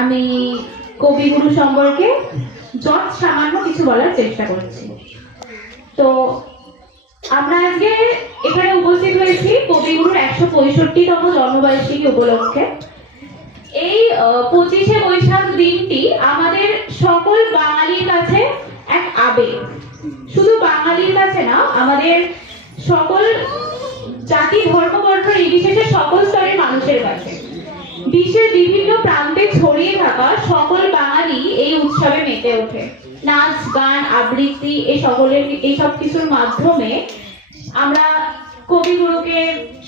আমি কবিগুরু সম্পর্কে যত সামান্য কিছু বলার চেষ্টা করছি। তো আমরা আজকে এখানে উপস্থিত হয়েছি কবিগুরুর ১৬৫তম জন্মবার্ষিকী উপলক্ষে। এই ২৫শে বৈশাখ দিনটি আমাদের সকল বাঙালির কাছে এক আবেগ। শুধু বাঙালির কাছে না, আমাদের সকল জাতি ধর্ম বর্ণ নির্বিশেষে সকল স্তরের মানুষের কাছে, বিশ্বের বিভিন্ন প্রান্তে ছড়িয়ে থাকা সকল বাঙালি এই উৎসবে মেতে ওঠে। নাচ, গান, আবৃত্তি এই সব কিছুর মাধ্যমে আমরা কবিগুরুকে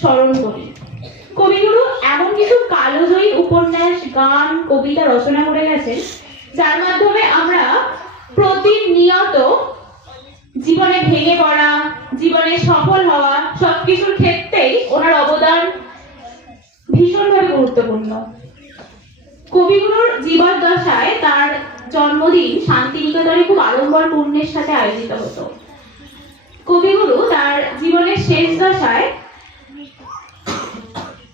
স্মরণ করি। কবিগুরু এমন কিছু কালজয়ী উপন্যাস, গান, কবিতা রচনা করে গেছেন, যার মাধ্যমে আমরা প্রতিনিয়ত জীবনে ভেঙে পড়া, জীবনে সফল হওয়া সবকিছুর ক্ষেত্রেই ওনার অবদান ভীষণভাবে গুরুত্বপূর্ণ। কবিগুরুর জীবদ্দশায় তার জন্মদিন শান্তিনিকেতনে খুব আড়ম্বর পূর্ণের সাথে আয়োজিত হতো। কবিগুরু তার জীবনের শেষ দশায়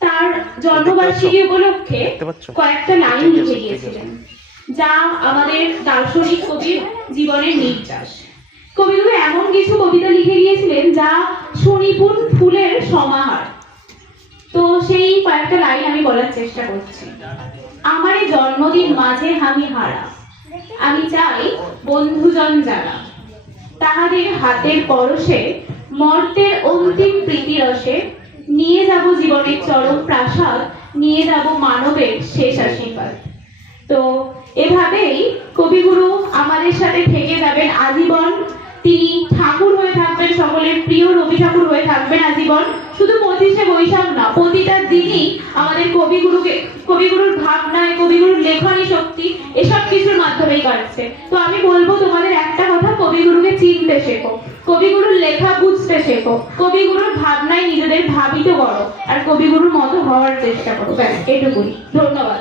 তার জন্মবার্ষিকী উপলক্ষে কয়েকটা লাইন লিখে গিয়েছিলেন, যা আমাদের দার্শনিক কবির জীবনের নির্যাস। কবিগুরু এমন কিছু কবিতা লিখে গিয়েছিলেন যা সুনিপুণ ফুলের সমাহার। তো সেই কয়েকটা লাইন আমি বলার চেষ্টা করছি। আমার এই জন্মদিন মাঝে আমি হারা, আমি চাই বন্ধুজন যারা, তাহাদের হাতের পরশে মর্তের অন্তিম প্রীতি রসে নিয়ে যাব জীবনের চরম প্রাসাদ, নিয়ে যাব মানবের শেষ আশীর্বাদ। তো এভাবেই কবিগুরু আমাদের সাথে থেকে যাবেন আজীবন। তিনি ঠাকুর হয়ে থাকবেন, সকলের প্রিয় রবি ঠাকুর হয়ে থাকবেন আজীবন। শুধু ২৫শে বৈশাখ না, প্রতিটা দিনই আমাদের কবিগুরুর ভাবনায়, কবিগুরুর লেখনী শক্তি এসব কিছুর মাধ্যমেই কাটছে। তো আমি বলবো তোমাদের একটা কথা, কবিগুরুকে চিনতে শেখো, কবিগুরুর লেখা বুঝতে শেখো, কবিগুরুর ভাবনায় নিজেদের ভাবিত করো, আর কবিগুরুর মতো হওয়ার চেষ্টা করো। ব্যাস এটুকুই। ধন্যবাদ।